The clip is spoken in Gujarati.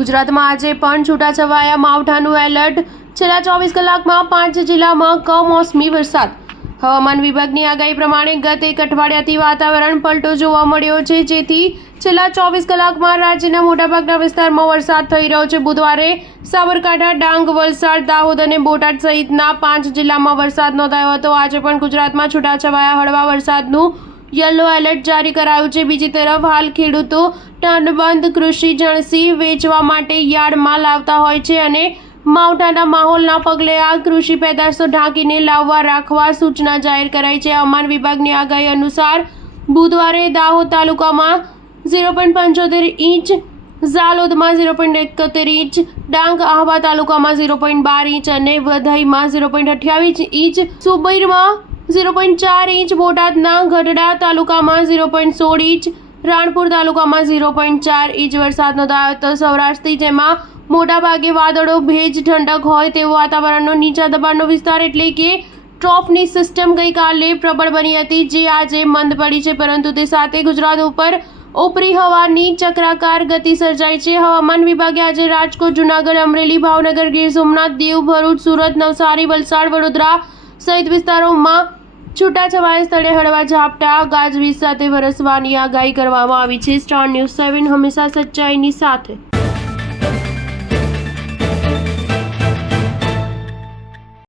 ગુજરાતમાં આજે પણ છૂટાછવાયા માવઠાનું એલર્ટ। છેલ્લા 24 કલાકમાં 5 જિલ્લામાં કમોસમી વરસાદ। હવામાન વિભાગની આગાહી પ્રમાણે ગત એક અઠવાડિયાથી વાતાવરણ પલટો જોવા મળ્યો છે, જેથી છેલ્લા 24 કલાકમાં રાજ્યના મોટાભાગના વિસ્તારમાં વરસાદ થઈ રહ્યો છે। બુધવારે સાબરકાંઠા, ડાંગ, વલસાડ, દાહોદ અને બોટાદ સહિતના 5 જિલ્લામાં વરસાદ નોંધાયો હતો। આજે પણ ગુજરાતમાં છૂટાછવાયા હળવા વરસાદનું યલો એલર્ટ જારી કરાયું છે। બીજી તરફ હાલ ખેડૂતો ટનબંધ કૃષિ જણસી વેચવા માટે યાર્ડમાં લાવતા હોય છે અને માવઠાના માહોલના પગલે આ કૃષિ પેદાશો ઢાંકીને લાવવા રાખવા સૂચના જાહેર કરાઈ છે। હવામાન વિભાગની આગાહી અનુસાર બુધવારે દાહોદ તાલુકામાં 0.75 ઇંચ, ઝાલોદમાં 0.71 ઇંચ, ડાંગ આહવા તાલુકામાં 0.12 ઇંચ અને વઘઈમાં 0.28 ઇંચ, સુબીરમાં 0.4 ઇંચ, બોટાદના ગઢડા તાલુકામાં 0.16 ઇંચ, રાણપુર તાલુકામાં 0.4 ઇંચ વરસાદ નોંધાયો હતો। સૌરાષ્ટ્રની જેમાં મોટાભાગે વાદળો, ભેજ, ઠંડક હોય તેવું વાતાવરણનો નીચા દબાણનો વિસ્તાર એટલે કે ટ્રોફની સિસ્ટમ ગઈકાલે પ્રબળ બની હતી, જે આજે મંદ પડી છે, પરંતુ તે સાથે ગુજરાત ઉપર ઉપરી હવાની ચક્રાકાર ગતિ સર્જાઈ છે। હવામાન વિભાગે આજે રાજકોટ, જૂનાગઢ, અમરેલી, ભાવનગર, ગીર સોમનાથ, દીવ, ભરૂચ, સુરત, નવસારી, વલસાડ, વડોદરા સહિત વિસ્તારોમાં છૂટાછવાયા સ્થળે હળવા ઝાપટા, ગાજવીજ સાથે વરસવાની આગાહી કરવામાં આવી છે। સ્ટાર ન્યૂઝ 7 હંમેશા સચ્ચાઈની સાથે।